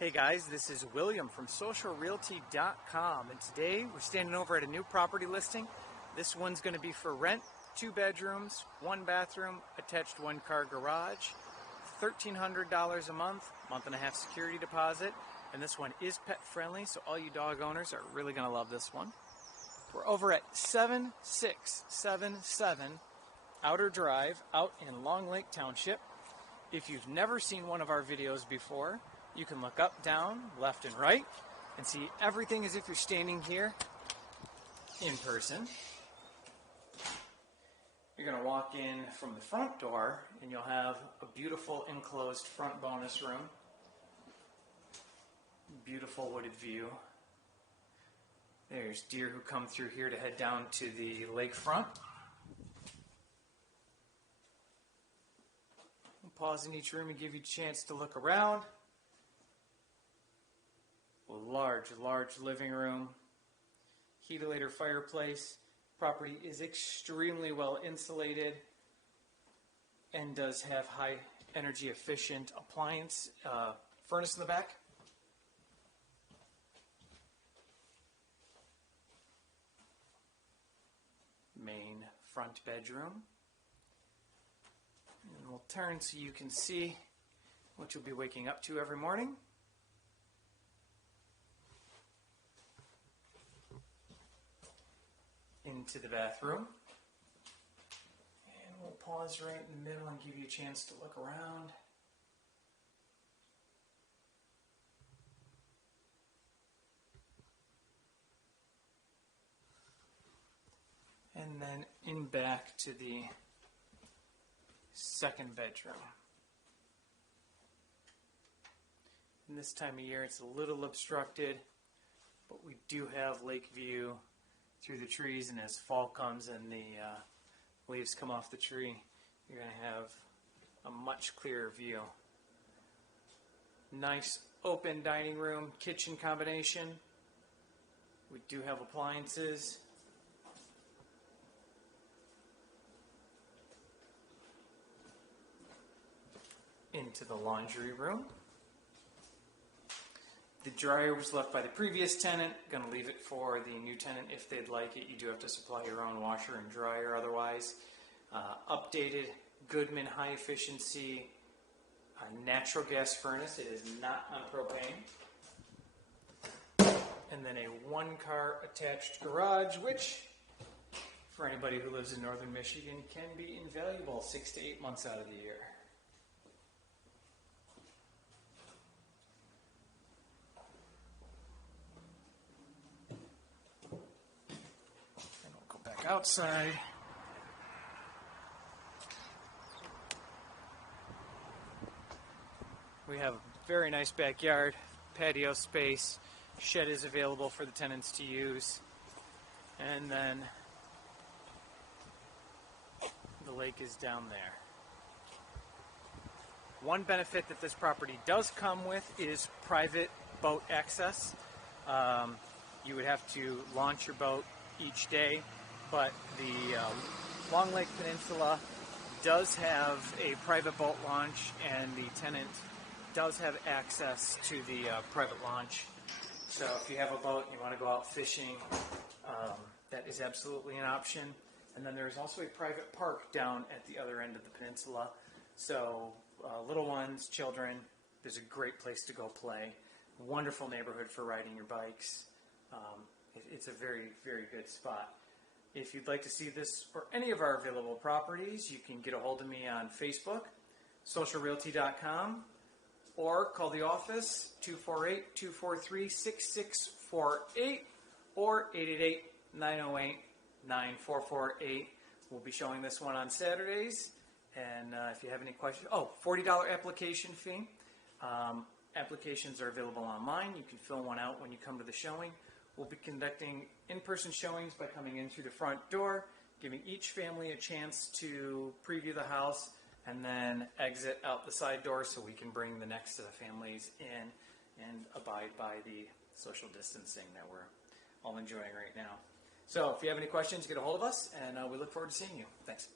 Hey guys, this is William from socialrealty.com, and today we're standing over at a new property listing. This one's going to be for rent, 2 bedrooms, 1 bathroom, attached 1-car garage, $1,300 a month and a half security deposit, and this one is pet friendly, so all you dog owners are really going to love this one. We're over at 7677 Outer Drive out in Long Lake Township. If you've never seen one of our videos before, you can look up, down, left, and right and see everything as if you're standing here in person. You're going to walk in from the front door and you'll have a beautiful enclosed front bonus room. Beautiful wooded view. There's deer who come through here to head down to the lakefront. We'll pause in each room and give you a chance to look around. A large living room, heatilator fireplace. Property is extremely well insulated and does have high energy efficient appliance furnace in the back. Main front bedroom. And we'll turn so you can see what you'll be waking up to every morning. Into the bathroom, and we'll pause right in the middle and give you a chance to look around. And then in back to the second bedroom. And this time of year it's a little obstructed, but we do have lake view through the trees, and as fall comes and the leaves come off the tree, you're going to have a much clearer view. Nice open dining room, kitchen combination. We do have appliances. Into the laundry room. The dryer was left by the previous tenant. Going to leave it for the new tenant if they'd like it. You do have to supply your own washer and dryer otherwise. Updated Goodman high efficiency natural gas furnace. It is not on propane. And then a 1-car attached garage, which for anybody who lives in northern Michigan can be invaluable 6 to 8 months out of the year. Outside. We have a very nice backyard, patio space, shed is available for the tenants to use, and then the lake is down there. One benefit that this property does come with is private boat access. You would have to launch your boat each day, but the Long Lake Peninsula does have a private boat launch, and the tenant does have access to the private launch. So if you have a boat and you want to go out fishing, that is absolutely an option. And then there's also a private park down at the other end of the peninsula. So little ones, children, there's a great place to go play. Wonderful neighborhood for riding your bikes. It's a very, very good spot. If you'd like to see this or any of our available properties, you can get a hold of me on Facebook, socialrealty.com, or call the office, 248-243-6648, or 888-908-9448. We'll be showing this one on Saturdays, and if you have any questions, $40 application fee. Applications are available online. You can fill one out when you come to the showing. We'll be conducting in-person showings by coming in through the front door, giving each family a chance to preview the house, and then exit out the side door so we can bring the next set of families in and abide by the social distancing that we're all enjoying right now. So if you have any questions, get a hold of us, and we look forward to seeing you. Thanks.